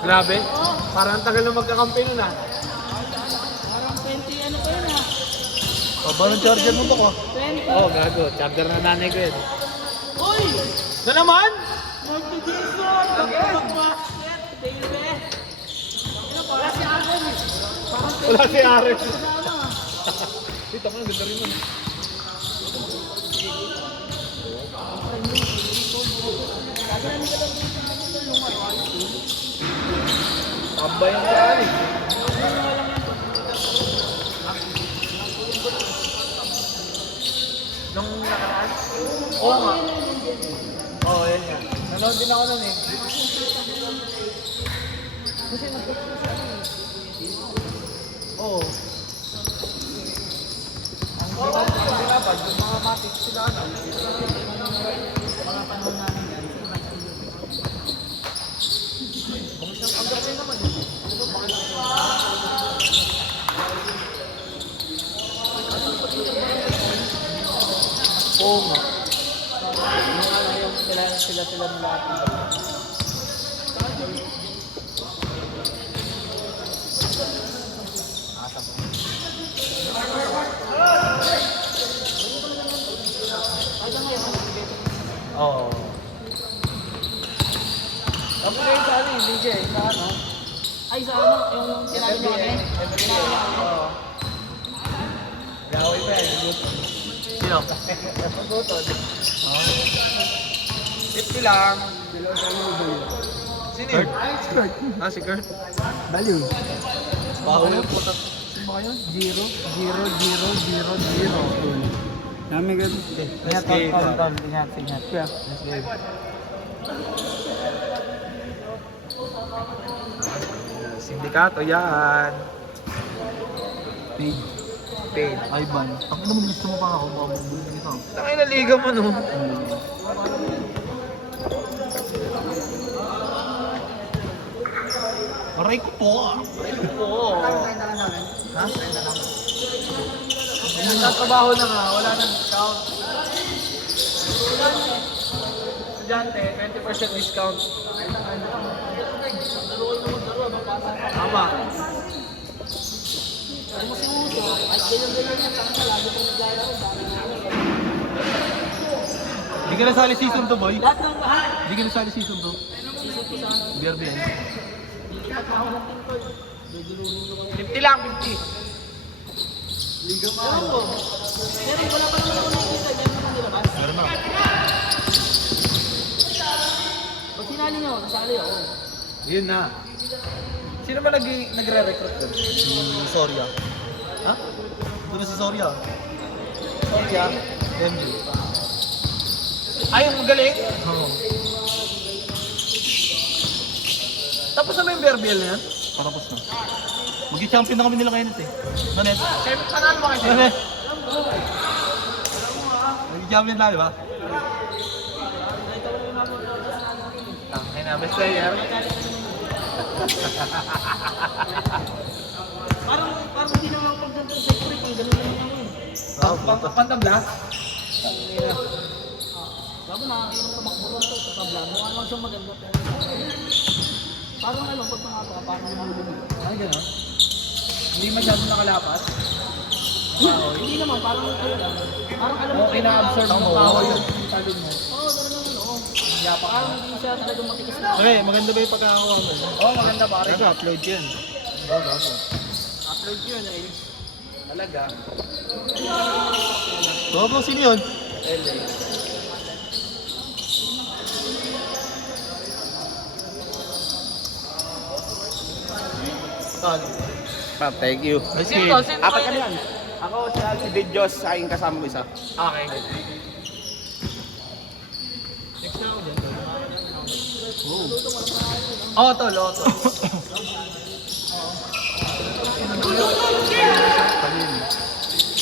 Grabe. Parang tagal na magkakampi nun ah. Parang 20 ano pa yun ah. O, ba ng charger mo ba ko? 20. Oo, gago. Charger na nanay ko yun. Uy! Na naman? Mark Jason! Bakit? Baby! Ano pala si Aaron eh? Parang Wala si Aaron. kasama ah. Dito ko, ganda rin nun. Tambay ang saan eh. Nung nakaraan? Oo nga. Oo, yan yan. Nanood din ako nun eh. Kasi nagpapos siya eh. Oo. Ang binabad, yung mga matik sila ano. Mga panahon namin yan. Ang galing naman yun. Oo nga. Yung ano yung sila ng lahat. Oo. Tapos ngayon sa ano yung DJ, sa ano? Ay sa ano? Yung sinabi niyo kami? Oo. Gawin pa yan. Sino? Pagbuton. Oo. 50 lang. Sino yun? Kurt. Ah, si Kurt. Value. Baho yung puto. Sino ba kayo? 0, 0, 0, 0, 0. Nami gan. Ingat, tol. Ingat. Kuya. Sindikato yan. Paid. Paid. Ivan. Ang naman gusto mo pa ako. Mabubulong ka nito. Tangay na liga mo no. Aray ko po. Oo. Ha? Nagtatrabaho na nga, wala nang discount. Estudyante, 20% discount. Tama. Ang musimuso, at ganyan-ganyan niya, saan lagi ko naglalaro, dami na ako. Hindi ka nasali season 2, boy. Lahat ng bahay! Hindi ka nasali season 2. Isip ko sa BRBN. lilipat na ako ng tungkol. 50 lang, 50. Oo. Pero wala pa naman ako nakikita, yan naman nilabas. Meron na. Pag sinali niyo, nasali ako. Yun na. Sino ba nagre-recruit doon? Si Soria. Ha? Ito na si Soria. Soria. MJ. Ay, ang galing. Oo. Tapos na ba yung BRBL na yan? Patapos na. Mag-champion na kami nila ngayon eh. Nanet. Siyempre, panalo ba kayo? Nanet. Mag-champion na, di ba? Tangay na, best player. Parang hindi naman pagdating sa secret, eh. Ganun naman ako eh. Pantabla? Bago nakakailang tumakbo lang ito sa tabla. Mukha lang siyang maganda. Pero parang ano, pag tumata, parang nalulunod. Ay, gano'n? Hindi masyadong nakalapas? Hindi naman, parang ano lang. Parang alam mo, Okay na-absorb ng tao yung talon mo. Oo, ganun naman, oo. Parang hindi siya talagang matikas na. Okay, maganda ba yung pagkakakuha mo? Oo, maganda pare. Upload yan. Oo, gago. Upload ko yun eh. Talaga. Gago, sino yun? LA. Thank you. Sino to? Sino Apat kayo? kami yan. Ako si Videos, sa aking kasama ko isa. Okay. Oo, tol. Oo, tol.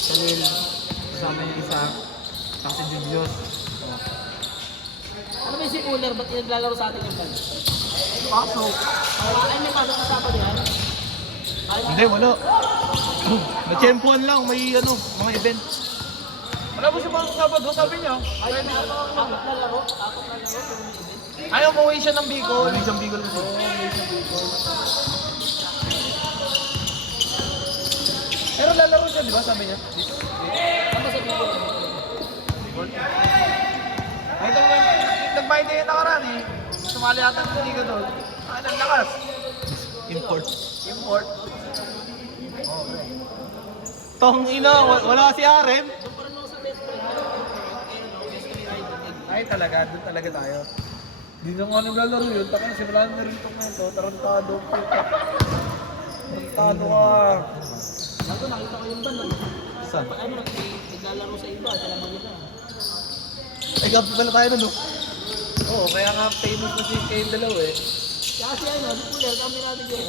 Khalil. Kasama yung isa. Kasi Julius. Ano ba si Cooler? Ba't naglalaro sa atin yung ball? Pasok. Ay, may pasok na sapat yan. Hindi, wala. Na-champuan lang, may ano, mga event. Wala po si Bang Sabado, sabi niya. Ay, apat na laro. Pero Ayaw, umuwi siya ng Bicol. Ano isang Bicol kasi? Pero lalaro siya, di ba? Sabi niya. Ano sa Bicol? Ay, ito nagbayad na yung nakaraan eh. Sumali ata ng liga doon. Ay, ang lakas. Import. Import. Tong ina, wala si Aren. Ay, talaga. Doon talaga tayo. Di na nga naglalaro yun. Taka, simulan na rin itong ito. Tarantado. Tarantado ka. Ako nakita ko yung band. Saan? Ano, naglalaro sa iba. Sila mag-isa. Ay, gabi pala tayo nun, no? Oo, kaya nga famous na si kayong dalawa eh. Kasi ano, di player, kami natin yun.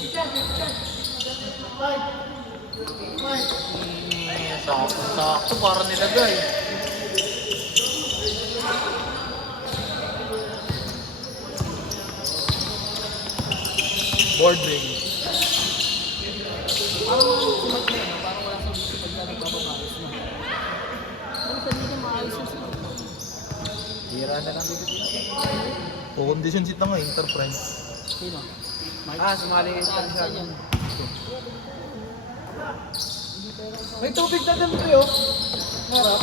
Sakto para nilagay. Board ring. Parang sumat na yun, parang wala sa video pagka nagpapabayos na. Ano sa video maayos yung sumat? Hira na lang dito. O, condition seat na nga, Enterprise. Sino? Mike? Ah, sumali yung Saan isa. yan? May tubig na dito yun. Harap.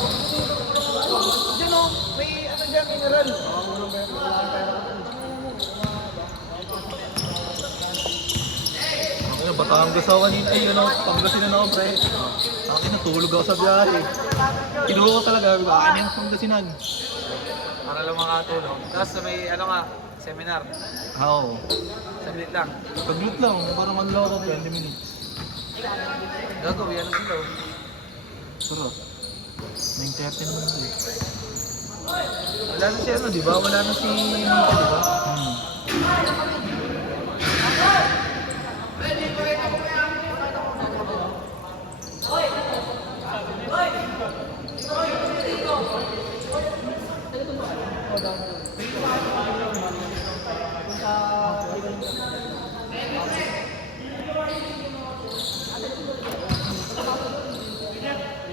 Diyan o, may ano dyan, mineral. Ano, Batangas ako kanina, yun ako, Pangasinan ako, pre. Akin, natulog ako sa biyahe. Kinuha ko talaga, akin yung Pangasinan. Para lang makatulong. Tapos may ano nga, seminar. Oo. Saglit lang. Pag-loot lang, para manlaw ako 20 minutes. Gagawin, ano sila? Sarap. 9:30 naman ito eh. Wala na si ano, di ba? Wala na si Nika, di ba?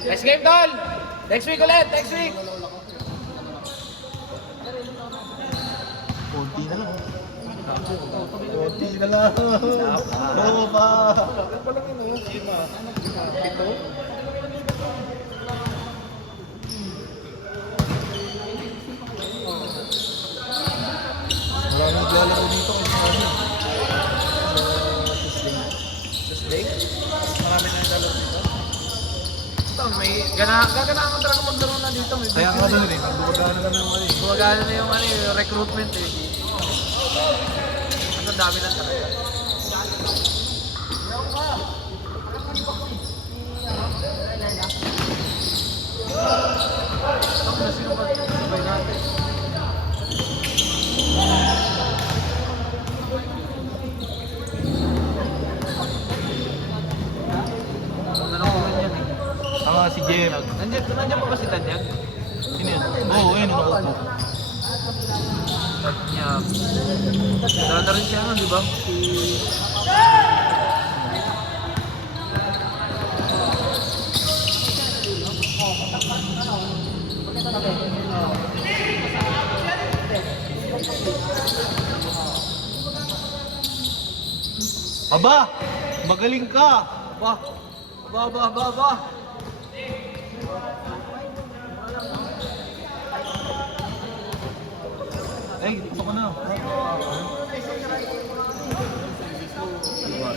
Next game, Tol! Next week ulit! Next week! Konti na lang. Konti na lang. Oo pa. Wala nang naglalaro dito kasi ano. Tuesday? Marami na yung dalawa dito. Ito, may gaganahan ko talaga maglaro na dito. May Kaya nga doon eh, gumagana na ng ano eh. gumagana na yung ano, yung recruitment eh. Ang dami lang talaga. Ako na sino ba sabay natin? Ano na naman yan eh. Si Jeff. Nandiyan pa ba si Tanyag? Sino yun? Oo, ayun, nakaupo. Tanyag. Dala na rin siya ano, di ba? Si... Aba! Magaling ka! Ba! Ba! Ay, gusto ko na. 1,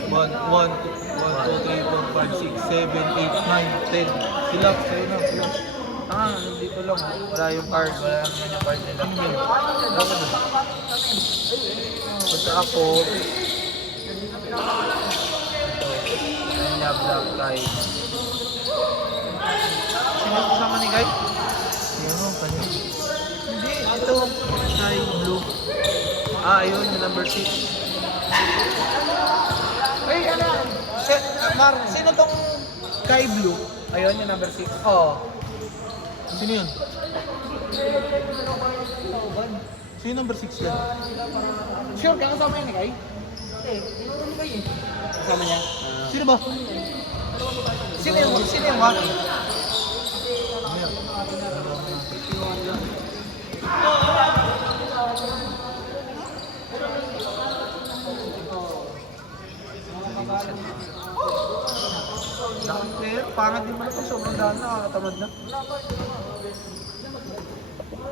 2, 3, 4, 5, 6, 7, 8, 9, 10. Sila, sa'yo na, sila. Ah, dito lang. Wala yung card. Wala naman yung card nila. Ano yun? Basta ako. Kanya Black Ride. Sino yung kasama ni Guy? Ano, kanya? Hindi, ito. Sky Blue. Ah, ayun, yung number 6. Ay, ano? Sino tong Sky Blue? Ayun, yung number 6. Oo. Sino yun? Sino yung number 6 yan? Sure, kaya kasama yun ni Guy? Kasama niya? Sino ba? Sino yung Waki? Kailangan din mo na pag sobrang daan na, nakakatamad na.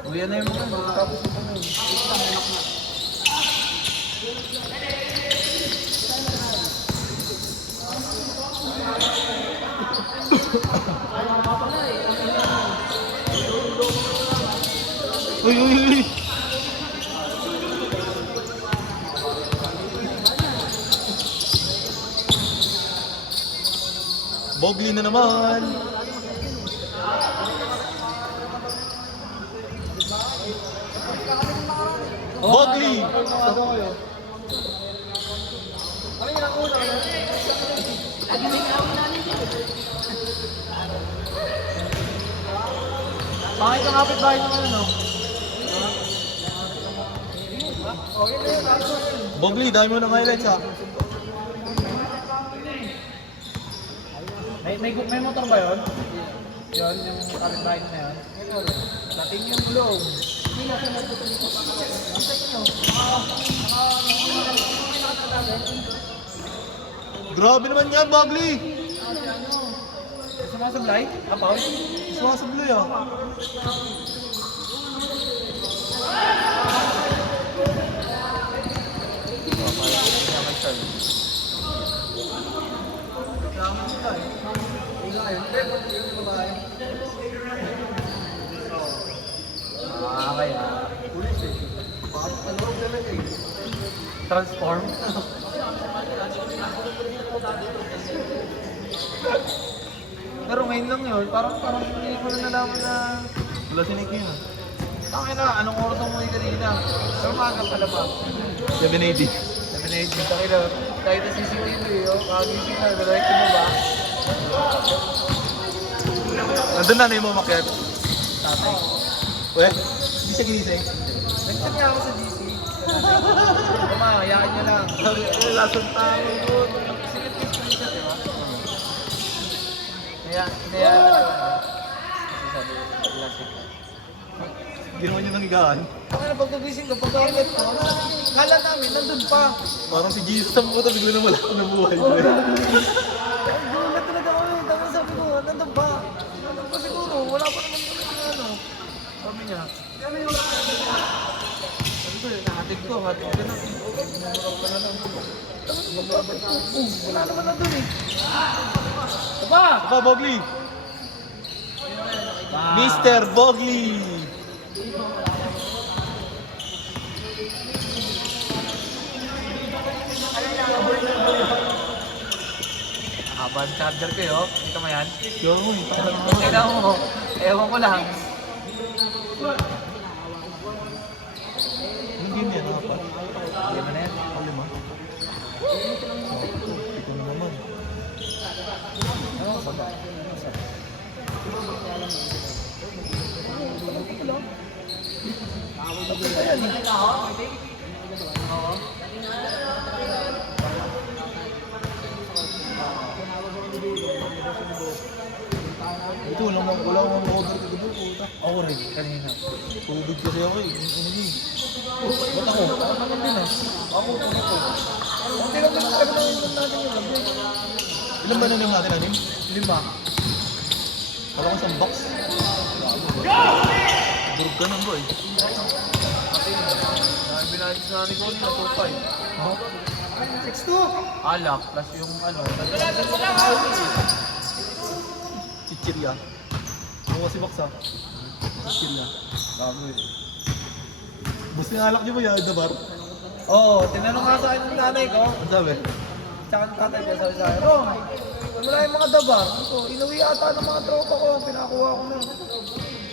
Uyan na yung mga ano, tapos ito na yun. Uy, uy, uy! Bogli na naman! Bogli! Bakit ang kapit-bahay naman ano? Bogli, dami mo ng highlights ha. May motor ba yun? Yun, yung kapit-bahay na yun? Dating yung gulong. Grabe naman yan, Bogli! Sumasablay? Apaw? Sumasablay ah. Transform? Pero ngayon lang yun, parang hindi ko na nalaman na... Wala si Nicky yun ah. Tangin na, anong oras ang muli kanina? Pero maaga pala ba? 780. 7-8, tangin na. Kahit na CCTV, kagising na, direct mo ba? Nandun na mo umakyat. Tatay. Uwe, hindi siya ginising. Nagchat niya ako sa GC. Tama, hayaan niya lang. Lasang tayo doon. Sige, screenshot, di ba? Kaya sabi, lasing. Ginawa niya ng higaan. Tangin na, pagkagising ko, pagka-ulit ko, kala namin, nandun pa. Parang si Jesus ang puta, bigla na wala ako ng buhay. Gulat talaga ako eh. Tapos sabi ko, nandun ba? Nandun pa siguro. Wala pa naman kami ng ano. Sabi niya. Sabi ko, hatid ko na. Mamurap ka na lang. Tapos magbabay ko. Wala naman nandun eh. Aba! Apa, Bogli? Mr. Bogli! Habang charger ko yun. Ito mo yan. Yo, uy. Kailangan mo. Ewan ko lang. Hindi niya nakapat. Hindi mo na yan. Lima. Ito na naman. Ito, walang order ko doon, puta. Ako rin. Kanina. Tubig kasi ako eh. Ano yun? Ba't ako? Ako naman din ah. Ako. Okay lang naman talaga naman natin yung gabi. Ilan ba nalim natin, Anim? 5. Wala ko isang box. Burg ka ng boy. Dahil binayad sa ni Cole na 2.5. Ha? 6.2! Alak plus yung ano. Chichirya. Ano kasi box ha? Chichirya. Bago eh. Basta yung alak niyo ba yan, Dabar? Oo, tinanong nga sa akin ng nanay ko. Ano sabi? Tsaka ng tatay ko sabi sa akin, Ron, wala yung mga dabar. Ito, inuwi ata ng mga tropa ko. Pinakuha ko na.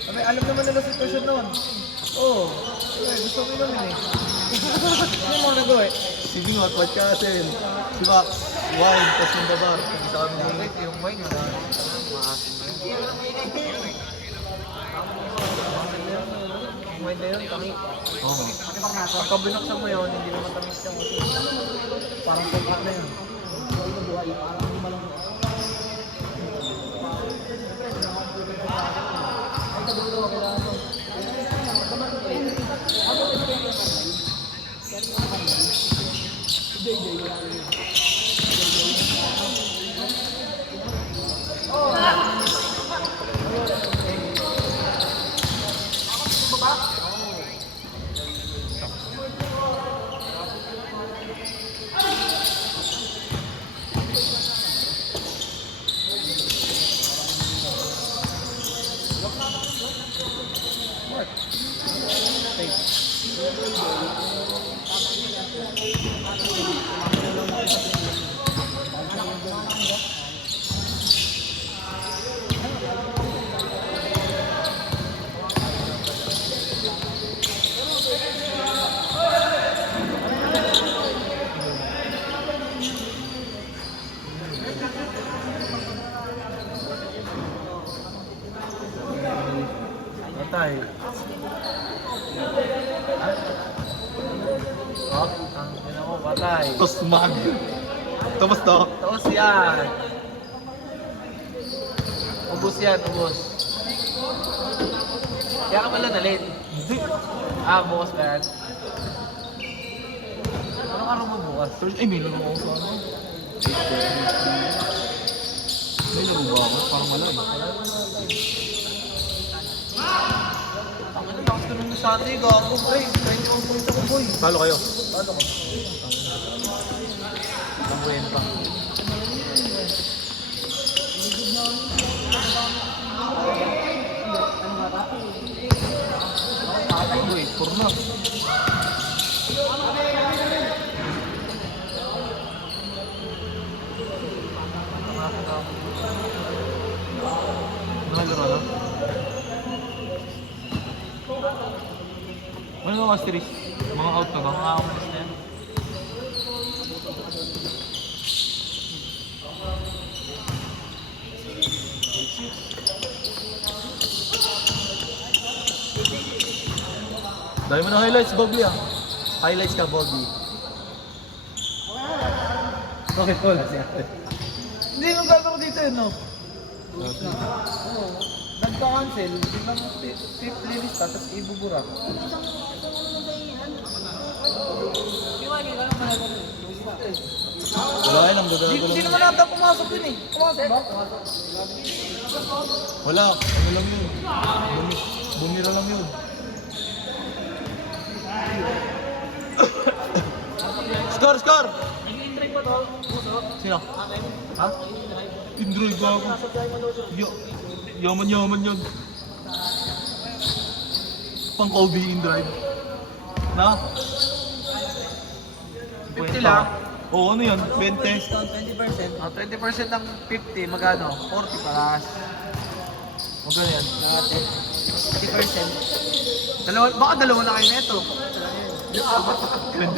Sabi, alam naman nila sitwasyon noon. Oo. Gusto ko inumin eh. Ano mo na eh? Si Bingot, White Castle. Si Max, wine, tapos yung Dabar. Sabi niya, Bakit yung wine yun? Maasin na yun. Yung wine na yun, tangi. oo. Pagka binuksan mo yun, hindi naman tamis yung parang sopa na yun. Patay. Oh, ang ina mo, patay. Tapos mag. Tapos to. Tapos yan. Ubus yan, ubus. Kaya ka pala nalit. Hindi. Bukas ba yan? Anong araw mo bukas? Ay, may laro ako sa ano. May laro ba ako? Parang wala eh. Ang ina, lakas ka nung Sunday, gago, pre. 21 points ako, boy. Talo kayo. Ano ko? Ang buwan pa. Uy, purna. Nakalaro na? Ano nga Asteris? Mga out ka ba? Mga umalis na yan? Dahil mo na highlights, Bobby ah. Highlights ka, Bobby. Okay, wala siya. Hindi, magkano ko dito yun, no? Nagka-cancel, biglang fifth release pa, tapos ibubura. Wala yan, ang gagawin ko Hindi lang. naman ata pumasok yun eh. Pumasok ba? Wala, ano lang yun. Bumira lang yun. Score, score! Nag-i-drive pa to. Puso. Sino? Ha? Indroid ba ako? Yaman yun. Pang Kobe in drive. Na? 50 lang. Oo, ano yan? 20. 20%. 20% ng 50, magkano? 40 paras. Magkano yan? 50%. Baka dalawa na kayo neto. 20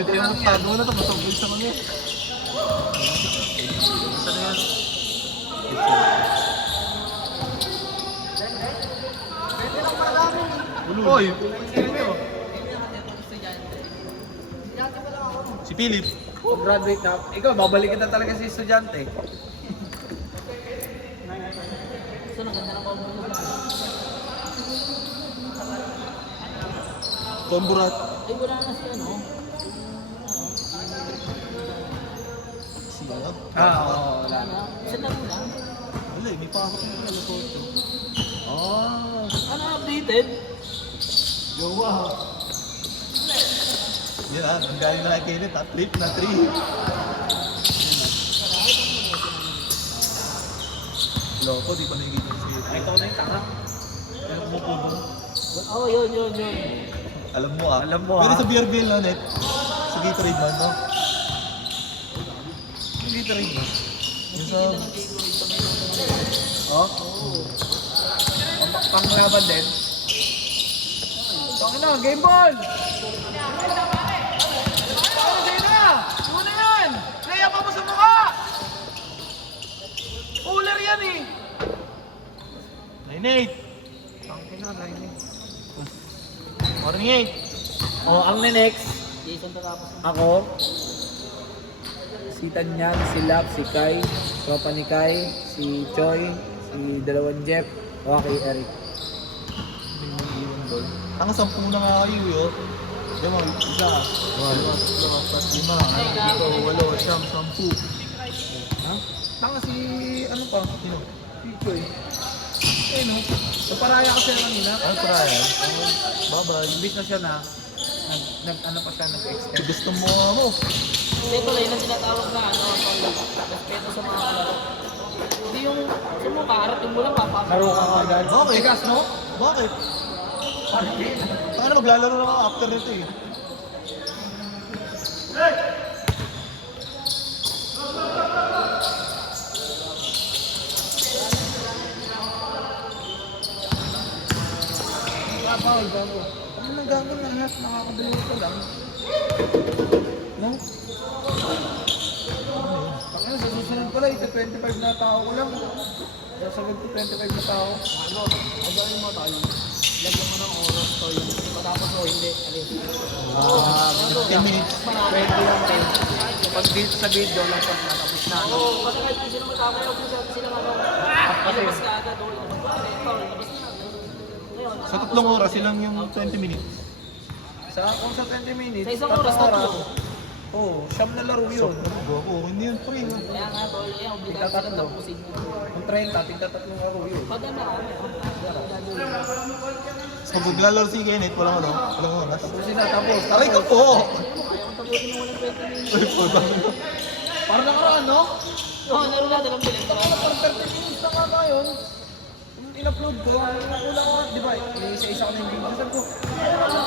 tayo ng tago na ito. Matapos sa kanya. Saan yan? Uy! Si Philip. Pag-graduate na, ikaw, babalik kita talaga sa estudyante. So, naganda ng pamumuno. Tomburat. Ay, wala na siya, no? Siya. Oo, wala na. Isa lang lang. Wala eh, may pakot na pala po. Ano updated? Jowa. Yan, ang galing na kay Kenneth, flip na 3. Loko, di pa nakikita si Kenneth. Ito na yung tanga. Pero kumukubo. Oo, yun. Alam mo ah. Alam mo, Pero ah. sa beer bill na net, sa Gatorade man, no? Hindi ito rin. Yung sa... Oh? Panglaban din. Tangin na, game ball! Ano sa'yo na? Una yan! Laya pa mo sa mukha! Cooler yan eh! 9-8. Tangin na, Rainy. Morning 8. Oh, ang next, Jason tatapos. ako, si Tanyan, si Lap, si Kai, tropa ni Kai, si Choi, si dalawang Jeff, o kay Eric. Ang 10 na nga kayo yun. Di ba, isa. 2, 3, 4, 5, 6, 7, 8, 9, 10. Ha? Tanga si, ano pa? Sino? Si Choi. Eh no, naparaya ko siya kanina. Ano para yan? Bye-bye. Imbis na siya na, ano pa siya, nag-extend. Gusto mo ako. Ito lang yung tinatawag na respeto sa mga kalaro. Hindi yung sumuka, arating mo lang, papapag. Laro ka agad. Okay. Tigas, no? Bakit? Parang game. Taka na maglalaro na ako after nito eh. Bawal, bago. Ano nang gagawin ng lahat? Nakakadalo ka lang. No? Ano, sa susunod pala, ito 25 na tao ko lang. Sasagot ko 25 na tao. Ano, magaling mo tayo. Lagyan mo ng oras to yun. Matapos o hindi, alis. 15 minutes. 20 lang rin. Pag sa video lang pag natapos na. Oo, kasi kahit hindi sila matapos, huwag mo sabi sila ano. Ilabas ka agad, o ilabas ka agad. Ilabas na. Ngayon, Sa 3 oras, ilang yung 20 minutes? Kung sa 20 minutes, Sa isang tatlong oras, tatlo. Oo, siyam na laro yun. Oo, hindi yun pre. kaya nga tol, kaya obligado silang tapusin. Kung 30, tigta tatlong laro yun. Pag ano, Sa maglalaro si Kenneth, walang ano, walang oras. Tapusin na, tapos. Aray ko po! ayaw tapusin mo walang 20 minutes. Ay, po, Parang nakaraan, no? Oo, naroon natin ang bilis. Parang 30 minutes na nga ngayon. Kung in-upload ko, kulang ko, di ba? Isa-isa ko na yung video. Sabi ko,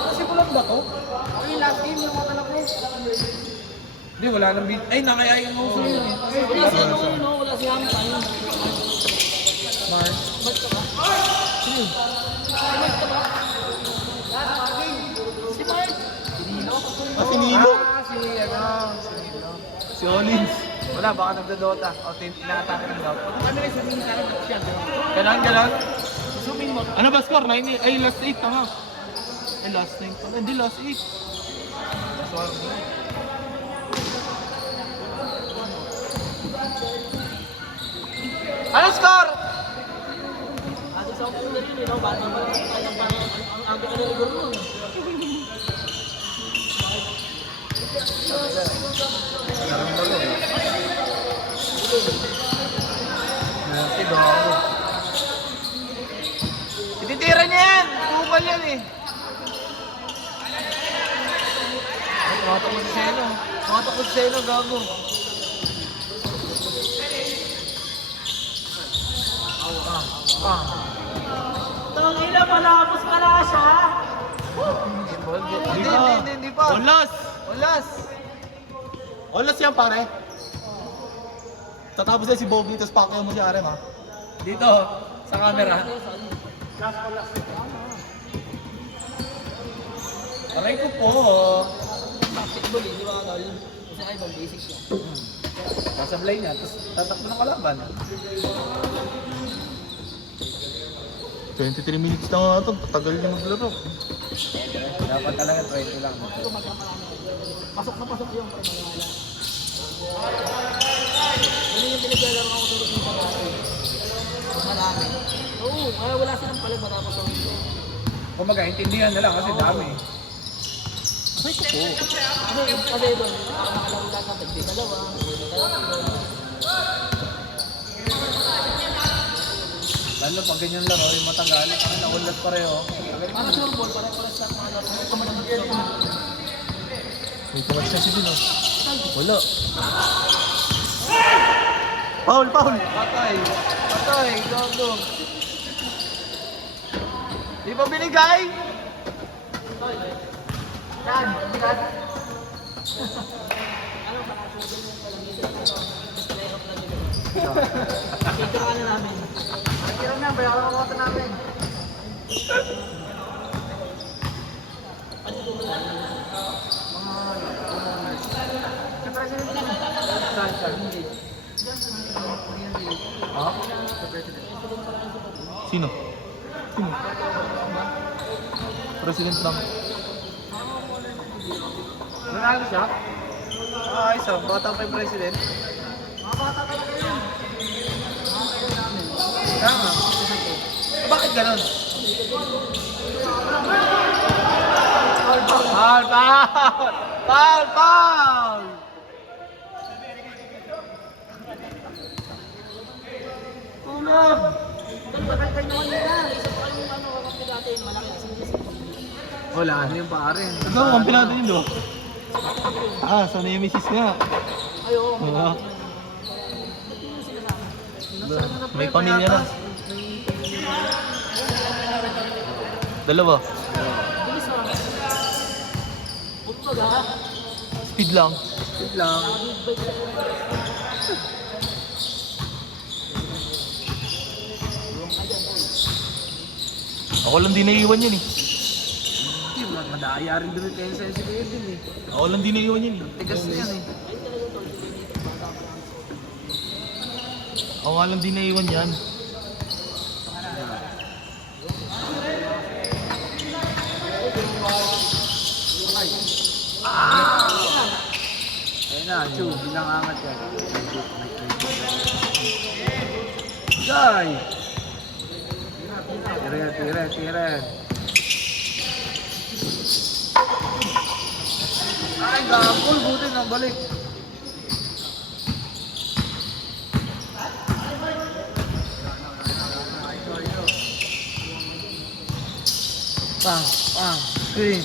kasi kulang ba to? Ay, last game yung mga anak ko. Hindi, wala nang video. Ay, nakayayang ako sa yun eh. Wala si ano, no? Wala si Hamilton. Mars. Ba't ka ba? Si Mark ka ba? Si Mark. Ah, si Nilo. Si ano, si Nilo. Si Olins. Wala, baka nagdodota. O, ina-attack ng doubt. Ano rin sabihin sa akin? Siya, di ba? Ganon. Zooming mo. Ano ba score? 9, ay last 8 tama. Ay last 9 tama. Hindi last 8. Ano score? Ate sa ako na rin, no? Bata pa lang ang aga ka na rigor nun. Ititira niya yan! Kupal yan eh! Tumatakot si Seno. Tumatakot si Seno, gago. Tangina, malapos ka na siya! Hindi pa. Olas! Olas! Olas yan pare. Tatapos na si Bobby, tapos pakyaw mo si Arem ha. Dito, sa camera. Aray ko po. Basketball, di ba ka tol? Kasi ay, bang basic siya. Sasablay niya, tapos tatakbo ng kalaban. 23 minutes na nga ito, patagal niya maglaro. Dapat talaga 20 lang. Ito magkamarami. Pasok na pasok yung pagmamala. Yun yung pinaglalaro ako sa Rosita dati. Marami. Oo, kaya wala silang palag matapos ako. Kumbaga, intindihan na lang kasi dami. Kasi doon, para makalaro lahat ng tagdi dalawa, Lalo pag ganyan laro, yung matagal, ang nakulat pareho. para sa ball, para sa mga laro. Ito man ang mga May tumas na si Dino. Wala. Paul! Patay! Gago! Di ba binigay? Yan, bigat. Ito ka na namin. Tira na, bayaran ang kota namin. Sino? President lang. Nanalo siya? Ayos ah, bata pa yung president. Tama. Bakit ganon? Foul! Tulog! Bakit naman nila? Isa pa yung ano, kapag dati, malaki isang isang. Wala, ano yung pare? Ikaw, kampi natin yun do. Ah, sana yung misis nga. Ay, oo. Oo. Nasaan na May pamilya na. Dalawa. Bilis ah. Putpag ha. Speed lang. Wait lang. Ako lang din naiiwan yan eh. Hindi, madaya rin doon kayo sa SBL din eh. Ako lang din naiiwan yan eh. Tigas na yan eh. Ako nga lang din naiiwan yan. Ayun na, Chu, bilang angat yan. Jai! Tira. Ay, gagol, buti nang balik. Pang, screen.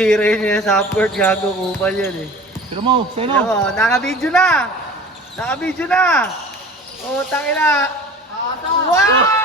Tira niya sa upward, gago kupal yan eh. Tira mo, sino? Ano, naka-video na! Naka-video na! Oh, tangina! Wow!